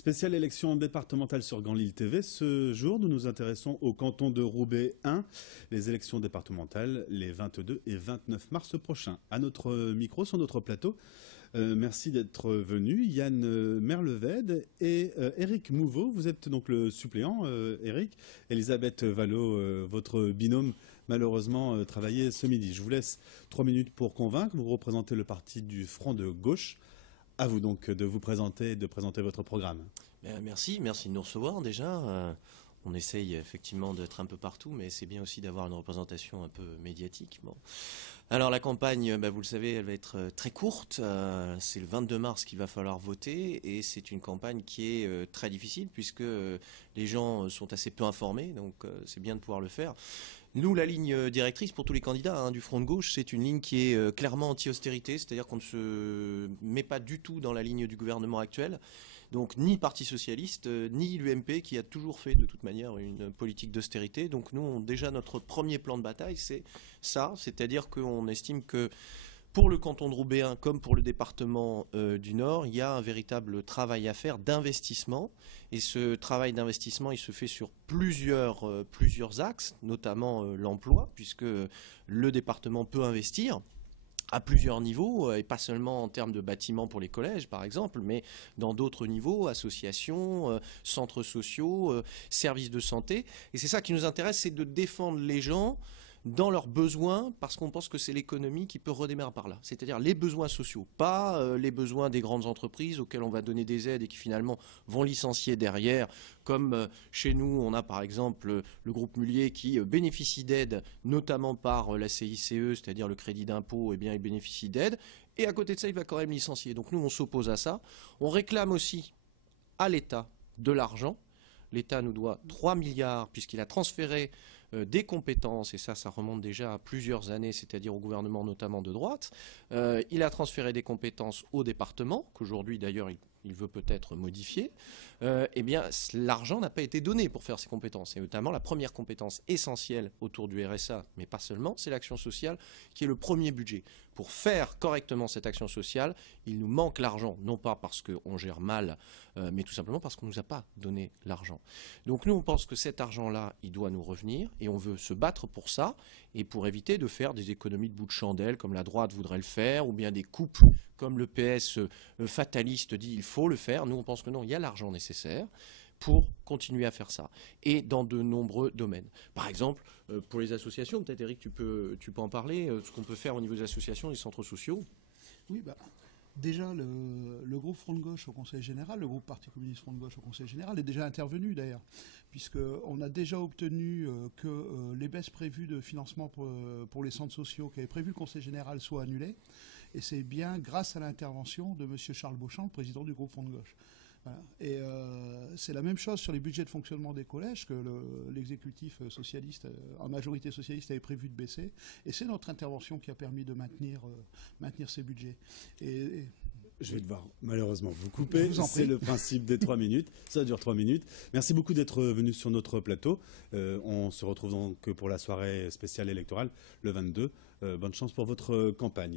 Spéciale élection départementale sur Grand-Lille TV. Ce jour, nous nous intéressons au canton de Roubaix 1, les élections départementales les 22 et 29 mars prochains. À notre micro, sur notre plateau, merci d'être venu. Yann Merlevède et Éric Mouveau. Vous êtes donc le suppléant, Éric. Elisabeth Vallot, votre binôme, malheureusement, travaillait ce midi. Je vous laisse 3 minutes pour convaincre. Vous représentez le parti du Front de Gauche. À vous donc de vous présenter et de présenter votre programme. Merci de nous recevoir déjà. On essaye effectivement d'être un peu partout, mais c'est bien aussi d'avoir une représentation un peu médiatique. Bon. Alors la campagne, vous le savez, elle va être très courte. C'est le 22 mars qu'il va falloir voter et c'est une campagne qui est très difficile puisque les gens sont assez peu informés, donc c'est bien de pouvoir le faire. Nous, la ligne directrice pour tous les candidats du Front de Gauche, c'est une ligne qui est clairement anti-austérité, c'est-à-dire qu'on ne se met pas du tout dans la ligne du gouvernement actuel. Donc ni Parti Socialiste, ni l'UMP qui a toujours fait de toute manière une politique d'austérité. Donc nous, déjà notre premier plan de bataille, c'est ça, c'est-à-dire qu'on estime que pour le canton de Roubaix 1, comme pour le département du Nord, il y a un véritable travail à faire d'investissement. Et ce travail d'investissement, il se fait sur plusieurs axes, notamment l'emploi, puisque le département peut investir à plusieurs niveaux, et pas seulement en termes de bâtiments pour les collèges, par exemple, mais dans d'autres niveaux, associations, centres sociaux, services de santé. Et c'est ça qui nous intéresse, c'est de défendre les gens dans leurs besoins, parce qu'on pense que c'est l'économie qui peut redémarrer par là. C'est-à-dire les besoins sociaux, pas les besoins des grandes entreprises auxquelles on va donner des aides et qui finalement vont licencier derrière. Comme chez nous, on a par exemple le groupe Mullier qui bénéficie d'aides, notamment par la CICE, c'est-à-dire le crédit d'impôt, il bénéficie d'aides. Et à côté de ça, il va quand même licencier. Donc nous, on s'oppose à ça. On réclame aussi à l'État de l'argent. L'État nous doit 3 milliards puisqu'il a transféré des compétences, et ça remonte déjà à plusieurs années, c'est-à-dire au gouvernement notamment de droite. Il a transféré des compétences au département, qu'aujourd'hui d'ailleurs il veut peut-être modifier. L'argent n'a pas été donné pour faire ces compétences. Et notamment la première compétence essentielle autour du RSA, mais pas seulement, c'est l'action sociale qui est le premier budget. Pour faire correctement cette action sociale, il nous manque l'argent, non pas parce qu'on gère mal, mais tout simplement parce qu'on ne nous a pas donné l'argent. Donc nous, on pense que cet argent-là, il doit nous revenir, et on veut se battre pour ça, et pour éviter de faire des économies de bout de chandelle, comme la droite voudrait le faire, ou bien des coupes, comme le PS fataliste dit il faut le faire. Nous, on pense que non, il y a l'argent nécessaire pour continuer à faire ça, et dans de nombreux domaines. Par exemple, pour les associations, peut-être Éric, tu peux en parler, ce qu'on peut faire au niveau des associations, des centres sociaux. Oui, déjà, le groupe Front de Gauche au Conseil Général, le groupe Parti communiste Front de Gauche au Conseil Général est déjà intervenu d'ailleurs, puisqu'on a déjà obtenu que les baisses prévues de financement pour les centres sociaux qu'avait prévu le Conseil Général soient annulées, et c'est bien grâce à l'intervention de M. Charles Beauchamp, le président du groupe Front de Gauche. Voilà. Et c'est la même chose sur les budgets de fonctionnement des collèges que l'exécutif socialiste, en majorité socialiste, avait prévu de baisser. Et c'est notre intervention qui a permis de maintenir ces budgets. Je vais devoir malheureusement vous couper. C'est le principe des 3 minutes. Ça dure 3 minutes. Merci beaucoup d'être venu sur notre plateau. On se retrouve donc pour la soirée spéciale électorale le 22. Bonne chance pour votre campagne.